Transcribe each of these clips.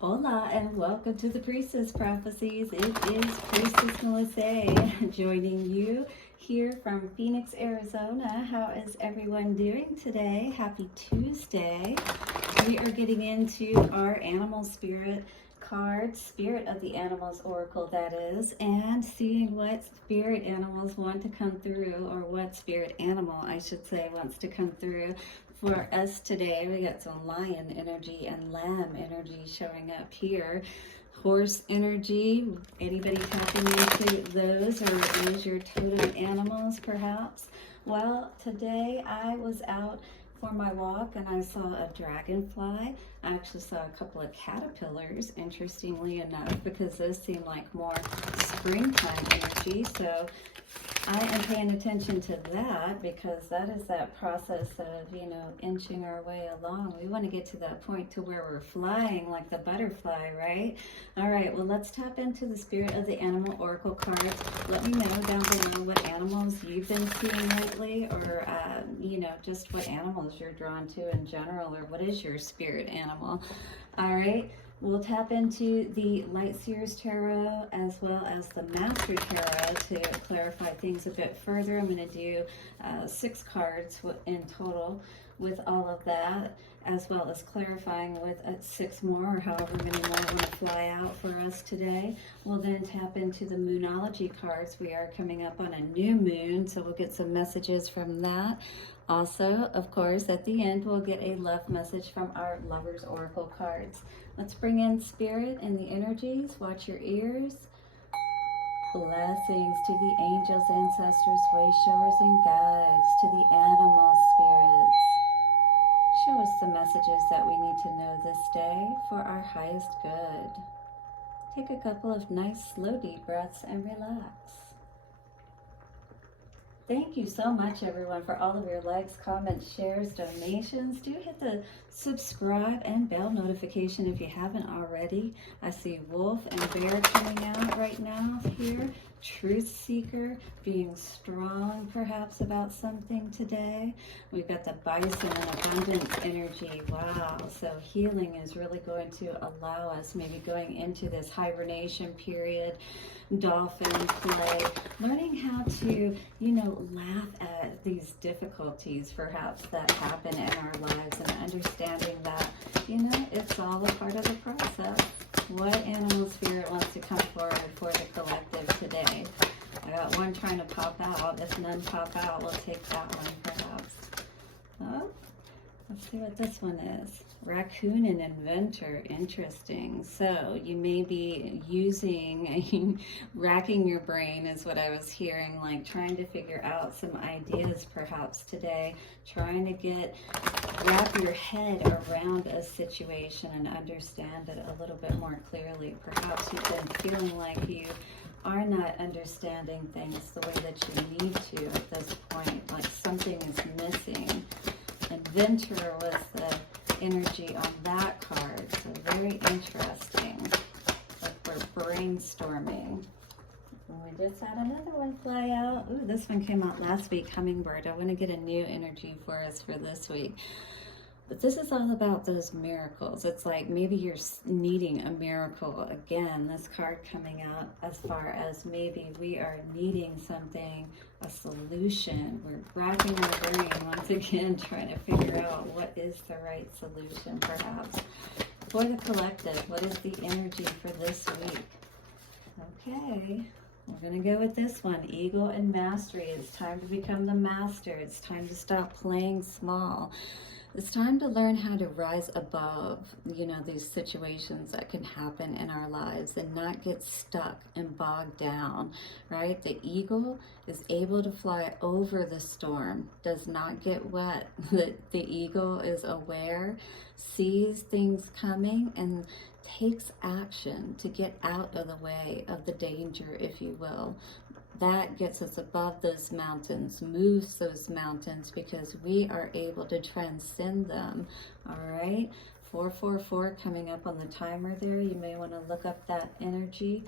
Hola and welcome to the Priestess Prophecies. It is Priestess Melissae joining you here from Phoenix, Arizona. How is everyone doing today? Happy Tuesday. We are getting into our animal spirit card, Spirit of the Animals Oracle that is, and seeing what spirit animals want to come through, or what spirit animal I should say wants to come through for us today. We got some lion energy and lamb energy showing up here. Horse energy, anybody tapping into those, or those your totem animals perhaps? Well, today I was out for my walk and I saw a dragonfly. I actually saw a couple of caterpillars, interestingly enough, because those seem like more springtime energy. So I am paying attention to that, because that is that process of, inching our way along. We want to get to that point to where we're flying like the butterfly, right? All right, well, let's tap into the Spirit of the Animal Oracle cards. Let me know down below what animals you've been seeing lately, or, just what animals you're drawn to in general, or what is your spirit animal. All right. We'll tap into the Light Seers Tarot as well as the Master Tarot to clarify things a bit further. I'm going to do 6 cards in total with all of that, as well as clarifying with 6 more, or however many more want to fly out for us today. We'll then tap into the Moonology cards. We are coming up on a new moon, so we'll get some messages from that. Also, of course, at the end, we'll get a love message from our Lovers Oracle cards. Let's bring in Spirit and the energies. Watch your ears. Blessings to the angels, ancestors, way showers, and guides, to the animal spirits. Show us the messages that we need to know this day for our highest good. Take a couple of nice, slow, deep breaths and relax. Thank you so much, everyone, for all of your likes, comments, shares, donations. Do hit the subscribe and bell notification if you haven't already. I see Wolf and Bear coming out right now here. Truth Seeker, being strong perhaps about something today. We've got the Bison and abundance energy. Wow, so healing is really going to allow us, maybe going into this hibernation period, dolphin play, learning how to, laugh at these difficulties perhaps that happen in our lives, and understanding that, it's all a part of the process. What animal spirit wants to come forward for the collective today? I got one trying to pop out. If none pop out, we'll take that one perhaps. Oh, let's see what this one is. Raccoon and Inventor. Interesting. So you may be using, racking your brain is what I was hearing, like trying to figure out some ideas perhaps today, trying to wrap your head around a situation and understand it a little bit more clearly. Perhaps you've been feeling like you are not understanding things the way that you need to at this point, like something is missing. Inventor was the energy on that card, so very interesting. Like we're brainstorming. And we just had another one fly out. Ooh, this one came out last week, Hummingbird. I want to get a new energy for us for this week. But this is all about those miracles. It's like maybe you're needing a miracle. Again, this card coming out as far as maybe we are needing something, a solution. We're racking our brain once again, trying to figure out what is the right solution perhaps. For the collective, what is the energy for this week? Okay, we're going to go with this one, Eagle and Mastery. It's time to become the master. It's time to stop playing small. It's time to learn how to rise above, these situations that can happen in our lives and not get stuck and bogged down, right? The eagle is able to fly over the storm, does not get wet. The eagle is aware, sees things coming, and takes action to get out of the way of the danger, if you will. That gets us above those mountains, moves those mountains, because we are able to transcend them. All right, 444 coming up on the timer there. You may want to look up that energy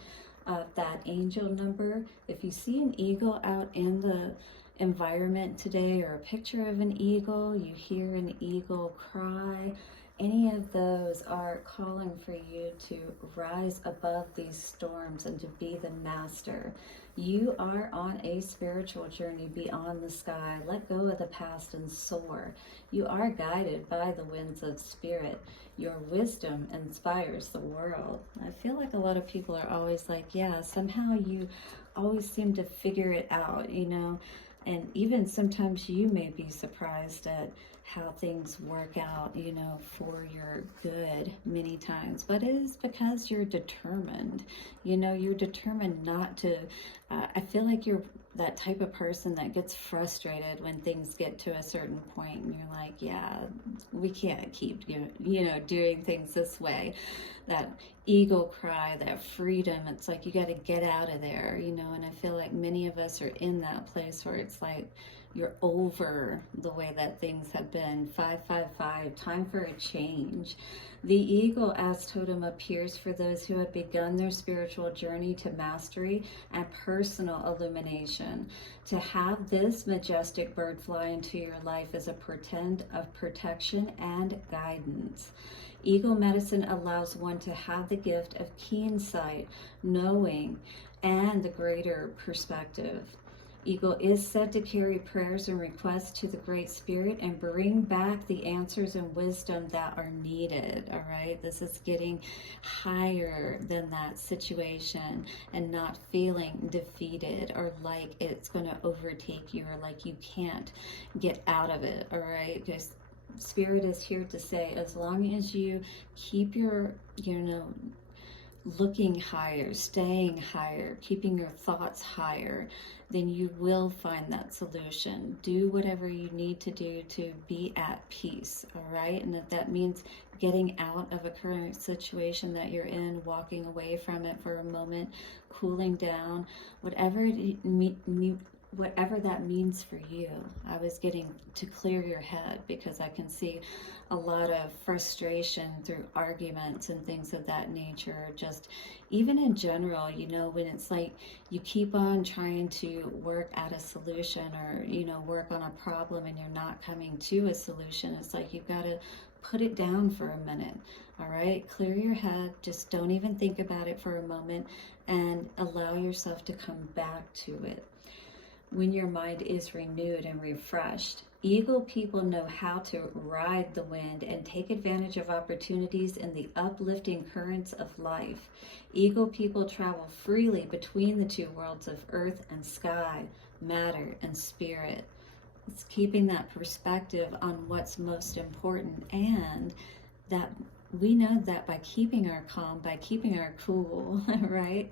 of that angel number. If you see an eagle out in the environment today, or a picture of an eagle, you hear an eagle cry, any of those are calling for you to rise above these storms and to be the master. You are on a spiritual journey beyond the sky. Let go of the past and soar. You are guided by the winds of spirit. Your wisdom inspires the world. I feel like a lot of people are always like, yeah, somehow you always seem to figure it out, you know? And even sometimes you may be surprised at how things work out, you know, for your good many times. But it is because you're determined. You know, you're determined not to, I feel like you're that type of person that gets frustrated when things get to a certain point and you're like, yeah, we can't keep, you know, doing things this way. That ego cry, that freedom, it's like you got to get out of there, you know. And I feel like many of us are in that place where it's like you're over the way that things have been. 555, time for a change. The eagle as totem appears for those who have begun their spiritual journey to mastery and personal illumination. To have this majestic bird fly into your life is a portend of protection and guidance. Eagle medicine allows one to have the gift of keen sight, knowing, and the greater perspective. Eagle is said to carry prayers and requests to the Great Spirit and bring back the answers and wisdom that are needed, all right? This is getting higher than that situation and not feeling defeated or like it's going to overtake you or like you can't get out of it, all right? Because Spirit is here to say, as long as you keep your, you know, looking higher, staying higher, keeping your thoughts higher, then you will find that solution. Do whatever you need to do to be at peace, all right? And if that means getting out of a current situation that you're in, walking away from it for a moment, cooling down, whatever that means for you. I was getting to clear your head because I can see a lot of frustration through arguments and things of that nature. Just even in general, you know, when it's like you keep on trying to work at a solution or, you know, work on a problem and you're not coming to a solution, it's like you've got to put it down for a minute. All right, clear your head, just don't even think about it for a moment and allow yourself to come back to it. When your mind is renewed and refreshed, eagle people know how to ride the wind and take advantage of opportunities in the uplifting currents of life. Eagle people travel freely between the two worlds of earth and sky, matter and spirit. It's keeping that perspective on what's most important, and that we know that by keeping our calm, by keeping our cool, right,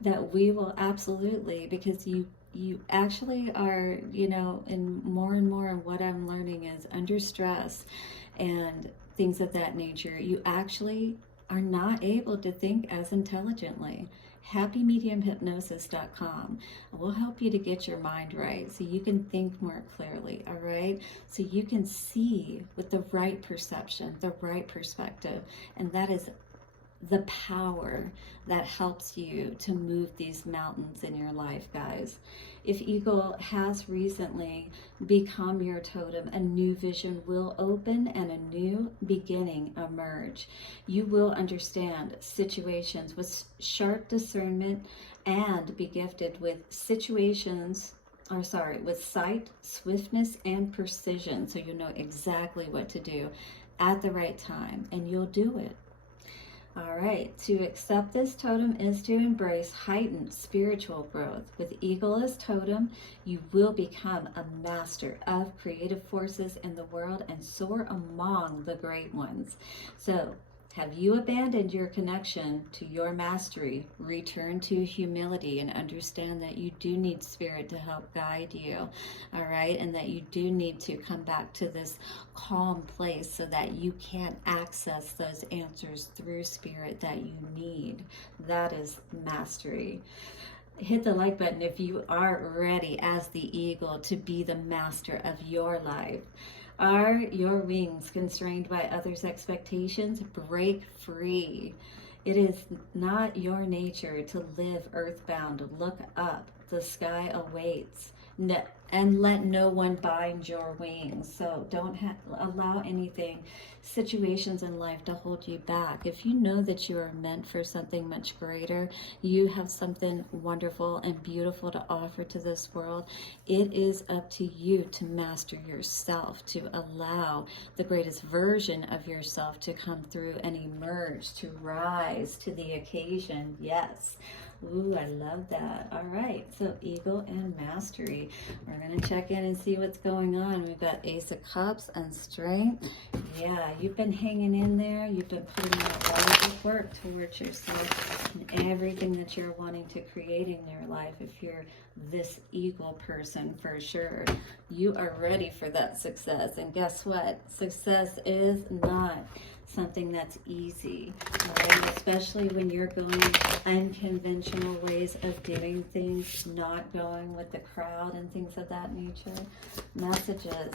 that we will absolutely, because you actually are, you know, and more and what I'm learning is under stress and things of that nature, you actually are not able to think as intelligently. happymediumhypnosis.com will help you to get your mind right so you can think more clearly, all right? So you can see with the right perception, the right perspective, and that is the power that helps you to move these mountains in your life, guys. If eagle has recently become your totem, a new vision will open and a new beginning emerge. You will understand situations with sharp discernment and be gifted with with sight, swiftness, and precision. So you know exactly what to do at the right time, and you'll do it. All right, to accept this totem is to embrace heightened spiritual growth. With eagle as totem, you will become a master of creative forces in the world and soar among the great ones. So, have you abandoned your connection to your mastery? Return to humility and understand that you do need spirit to help guide you, all right? And that you do need to come back to this calm place so that you can access those answers through spirit that you need. That is mastery. Hit the like button if you are ready as the eagle to be the master of your life. Are your wings constrained by others' expectations? Break free. It is not your nature to live earthbound. Look up. The sky awaits. and let no one bind your wings. So don't allow anything, situations in life to hold you back. If you know that you are meant for something much greater, you have something wonderful and beautiful to offer to this world, it is up to you to master yourself, to allow the greatest version of yourself to come through and emerge, to rise to the occasion. Yes. Ooh, I love that. All right, so ego and mastery. We're going to check in and see what's going on. We've got Ace of Cups and Strength. Yeah, you've been hanging in there. You've been putting in a lot of work towards yourself and everything that you're wanting to create in your life. If you're this eagle person, for sure, you are ready for that success. And guess what? Success is not something that's easy, right? Especially when you're going unconventional ways of doing things, not going with the crowd and things of that nature. Messages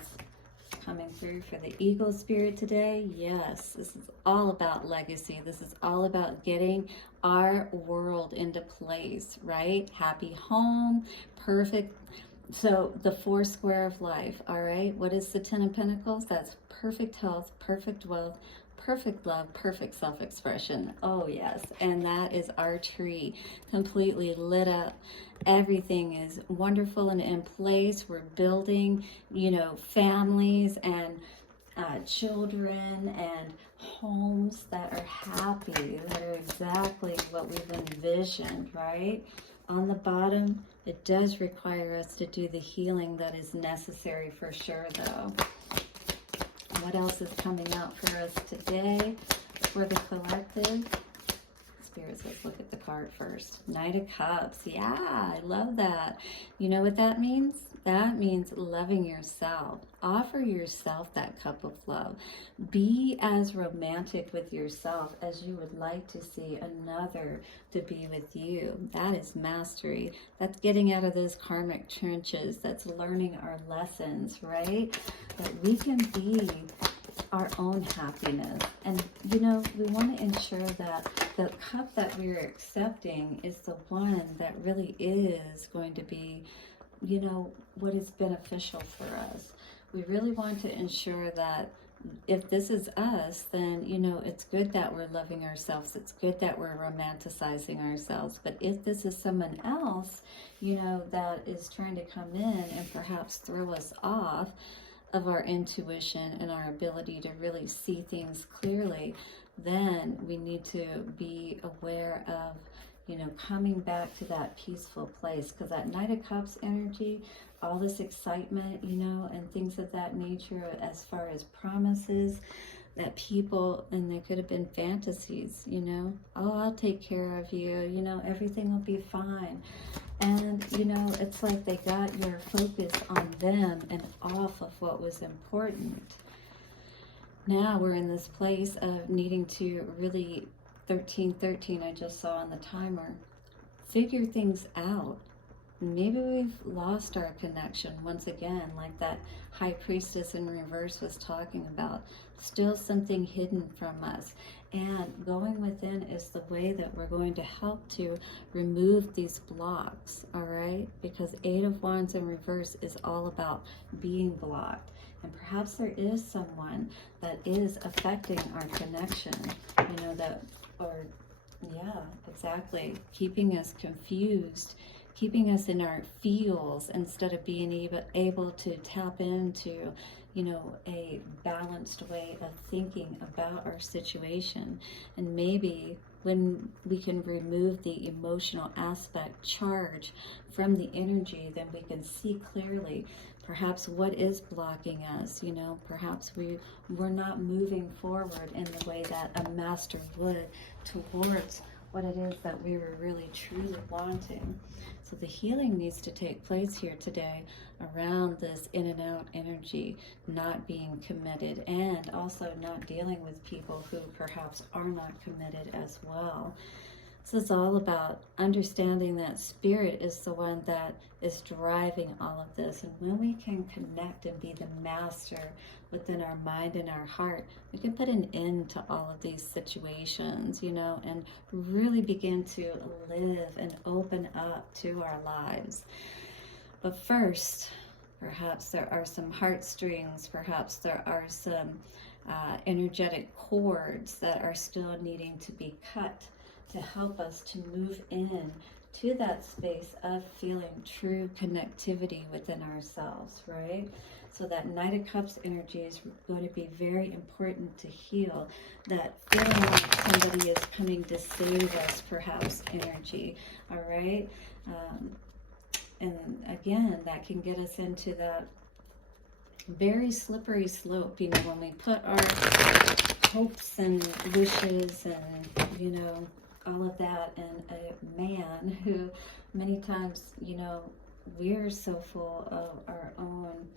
coming through for the eagle spirit today. Yes, this is all about legacy. This is all about getting our world into place, right? Happy home, perfect. So the 4 square of life, all right? What is the 10 of Pentacles? That's perfect health, perfect wealth, perfect love, perfect self-expression. Oh yes, and that is our tree, completely lit up. Everything is wonderful and in place. We're building, you know, families and children and homes that are happy, that are exactly what we've envisioned, right? On the bottom, it does require us to do the healing that is necessary for sure, though. What else is coming out for us today for the collective? Spirits, let's look at the card first. Knight of Cups. Yeah, I love that. You know what that means? That means loving yourself. Offer yourself that cup of love. Be as romantic with yourself as you would like to see another to be with you. That is mastery. That's getting out of those karmic trenches. That's learning our lessons, right? That we can be our own happiness. And, you know, we want to ensure that the cup that we're accepting is the one that really is going to be, you know, what is beneficial for us. We really want to ensure that if this is us, then, you know, it's good that we're loving ourselves. It's good that we're romanticizing ourselves. But if this is someone else, you know, that is trying to come in and perhaps throw us off of our intuition and our ability to really see things clearly, then we need to be aware of, you know, coming back to that peaceful place. Because that Knight of Cups energy, all this excitement, you know, and things of that nature, as far as promises that people, and there could have been fantasies, you know, oh, I'll take care of you, you know, everything will be fine. And, you know, it's like they got your focus on them and off of what was important. Now we're in this place of needing to really, 1313 I just saw on the timer, figure things out. Maybe we've lost our connection once again, like that High Priestess in reverse was talking about. Still something hidden from us. And going within is the way that we're going to help to remove these blocks, all right? Because 8 of Wands in reverse is all about being blocked. And perhaps there is someone that is affecting our connection, you know, that, or, yeah, exactly, keeping us confused, keeping us in our feels instead of being able to tap into, you know, a balanced way of thinking about our situation. And maybe when we can remove the emotional aspect charge from the energy, then we can see clearly perhaps what is blocking us. You know, perhaps we're not moving forward in the way that a master would towards what it is that we were really truly wanting. So the healing needs to take place here today around this in and out energy, not being committed, and also not dealing with people who perhaps are not committed as well. So it's all about understanding that spirit is the one that is driving all of this. And when we can connect and be the master within our mind and our heart, we can put an end to all of these situations, you know, and really begin to live and open up to our lives. But first, Perhaps there are some heartstrings. Perhaps there are some energetic cords that are still needing to be cut to help us to move in to that space of feeling true connectivity within ourselves, right? So that Knight of Cups energy is going to be very important to heal. That feeling like somebody is coming to save us, perhaps, energy, all right? And again, that can get us into that very slippery slope, you know, when we put our hopes and wishes and, you know, all of that in a man who many times, you know, we're so full of our own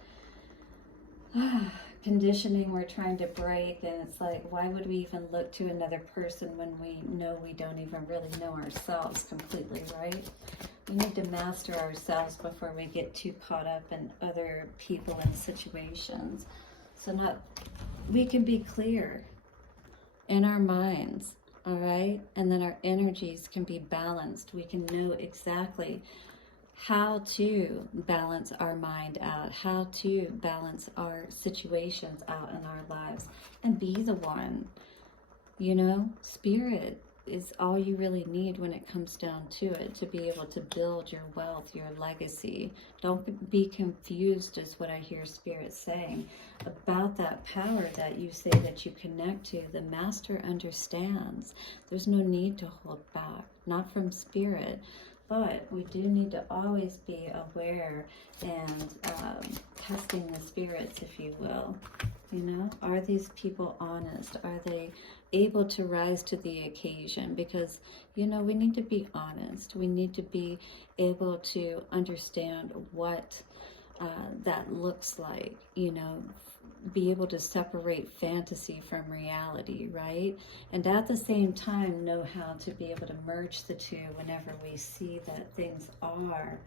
conditioning we're trying to break, and it's like, why would we even look to another person when we know we don't even really know ourselves completely, right? We need to master ourselves before we get too caught up in other people and situations. So we can be clear in our minds, all right? And then our energies can be balanced. We can know exactly how to balance our mind out, how to balance our situations out in our lives, and be the one, you know? Spirit is all you really need when it comes down to it, to be able to build your wealth, your legacy. Don't be confused, is what I hear Spirit saying about that power that you say that you connect to. The Master understands. There's no need to hold back, not from Spirit. But we do need to always be aware and testing the spirits, if you will. You know, are these people honest? Are they able to rise to the occasion? Because, you know, we need to be honest. We need to be able to understand what that looks like, you know, be able to separate fantasy from reality, right? And at the same time, know how to be able to merge the two whenever we see that things are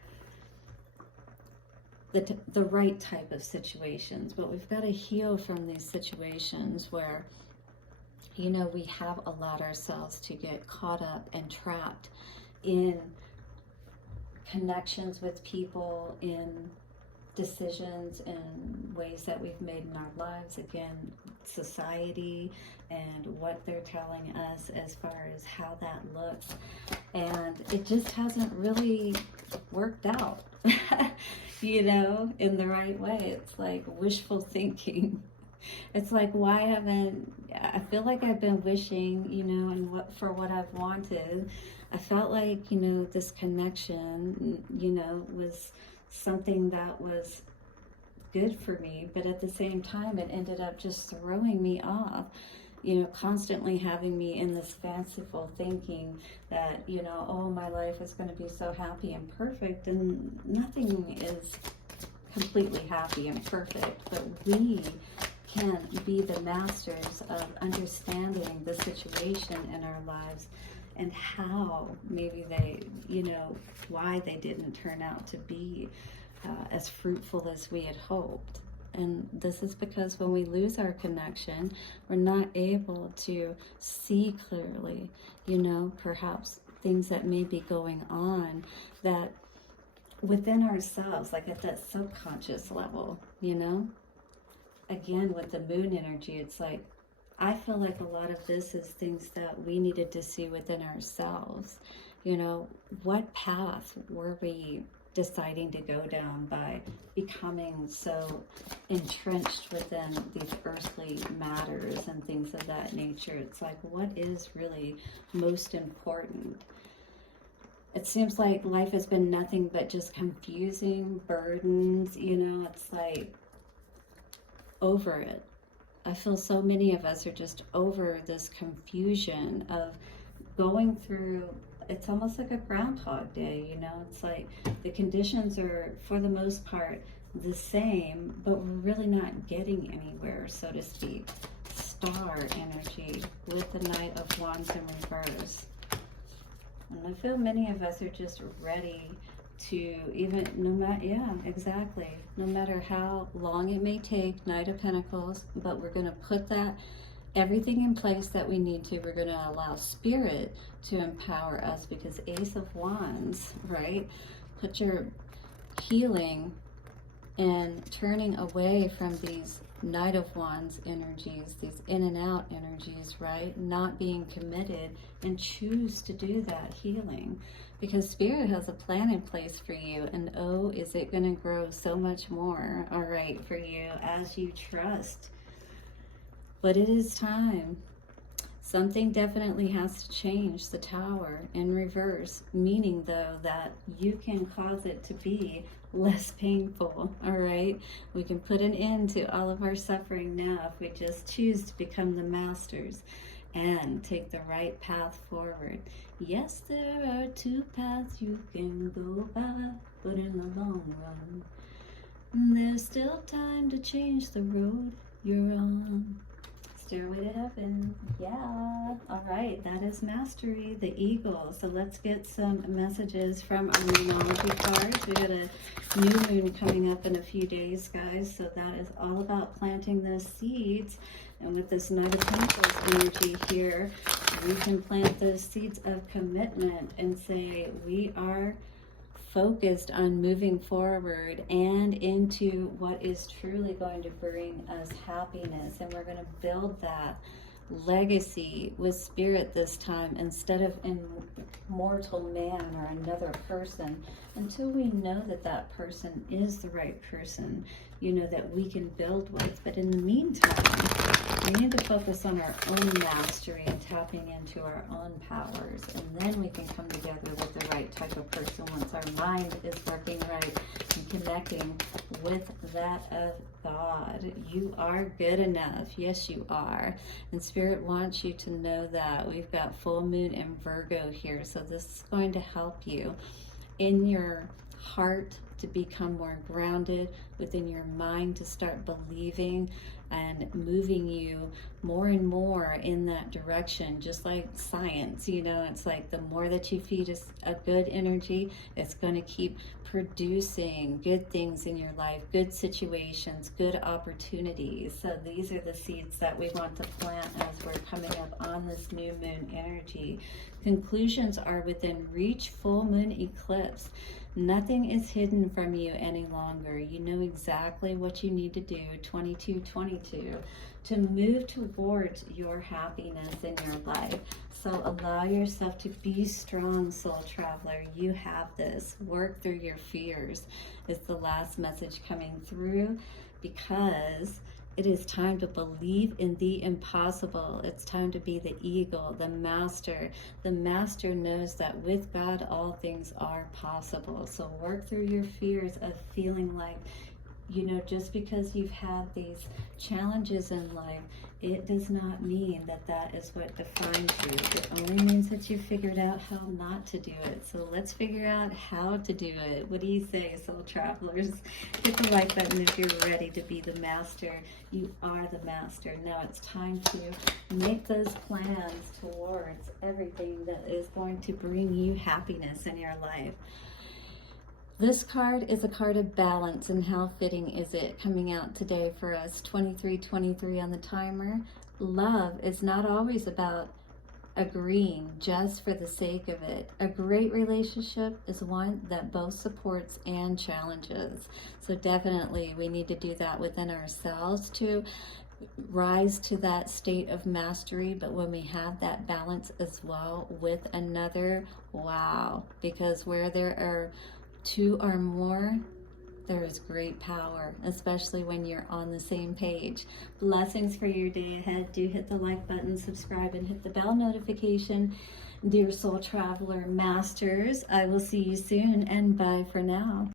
the right type of situations. But we've got to heal from these situations where, you know, we have allowed ourselves to get caught up and trapped in connections with people, in decisions and ways that we've made in our lives, again, society and what they're telling us as far as how that looks, and it just hasn't really worked out you know, in the right way. It's like wishful thinking. It's like, why haven't I feel like I've been wishing, you know, and for what I've wanted. I felt like, you know, this connection, you know, was something that was good for me, but at the same time it ended up just throwing me off, you know, constantly having me in this fanciful thinking that, you know, oh, my life is going to be so happy and perfect, and nothing is completely happy and perfect, but we can be the masters of understanding the situation in our lives and how maybe they, you know, why they didn't turn out to be as fruitful as we had hoped. And this is because when we lose our connection, we're not able to see clearly, you know, perhaps things that may be going on that within ourselves, like at that subconscious level, you know. Again, with the moon energy, it's like, I feel like a lot of this is things that we needed to see within ourselves. You know, what path were we deciding to go down by becoming so entrenched within these earthly matters and things of that nature? It's like, what is really most important? It seems like life has been nothing but just confusing burdens, you know. It's like, over it. I feel so many of us are just over this confusion of going through, it's almost like a Groundhog Day, you know. It's like the conditions are, for the most part, the same, but we're really not getting anywhere, so to speak. Star energy with the Knight of Wands in reverse. And I feel many of us are just ready to even, no matter, yeah, exactly. No matter how long it may take, Knight of Pentacles, but we're going to put that, everything in place that we need to. We're going to allow Spirit to empower us, because Ace of Wands, right? Put your healing and turning away from these Knight of Wands energies, these in and out energies, right? Not being committed, and choose to do that healing, because Spirit has a plan in place for you. And oh, is it going to grow so much more, all right, for you as you trust. But it is time. Something definitely has to change. The Tower in reverse, meaning though that you can cause it to be less painful, all right? We can put an end to all of our suffering now if we just choose to become the masters and take the right path forward. Yes, there are two paths you can go by, but in the long run, there's still time to change the road you're on. Stairway to Heaven. Yeah. All right. That is Mastery, the Eagle. So let's get some messages from our numerology cards. We got a new moon coming up in a few days, guys. So that is all about planting those seeds. And with this Knight of Pentacles energy here, we can plant those seeds of commitment and say, we are focused on moving forward and into what is truly going to bring us happiness. And we're going to build that legacy with Spirit this time, instead of in mortal man or another person, until we know that that person is the right person, you know, that we can build with. But in the meantime, we need to focus on our own mastery and tapping into our own powers, and then we can come together with the right type of person once our mind is working right and connecting with that of God. You are good enough. Yes, you are. And Spirit wants you to know that. We've got full moon in Virgo here, so this is going to help you in your heart to become more grounded, within your mind to start believing and moving you more and more in that direction. Just like science, you know, it's like the more that you feed us a good energy, it's going to keep producing good things in your life, good situations, good opportunities. So these are the seeds that we want to plant as we're coming up on this new moon energy. Conclusions are within reach. Full moon eclipse. Nothing is hidden from you any longer. You know exactly what you need to do, 2222, to move towards your happiness in your life. So allow yourself to be strong, soul traveler. You have this. Work through your fears is the last message coming through, because it is time to believe in the impossible. It's time to be the eagle, the master. The master knows that with God, all things are possible. So work through your fears of feeling like, you know, just because you've had these challenges in life, it does not mean that that is what defines you. It only means that you figured out how not to do it. So let's figure out how to do it. What do you say, soul travelers? Hit the like button if you're ready to be the master. You are the master. Now it's time to make those plans towards everything that is going to bring you happiness in your life. This card is a card of balance, and how fitting is it coming out today for us? 2323 on the timer. Love is not always about agreeing just for the sake of it. A great relationship is one that both supports and challenges. So definitely we need to do that within ourselves to rise to that state of mastery. But when we have that balance as well with another, wow, because where there are two or more, there is great power, especially when you're on the same page. Blessings for your day ahead. Do hit the like button, subscribe, and hit the bell notification. Dear soul traveler masters, I will see you soon, and bye for now.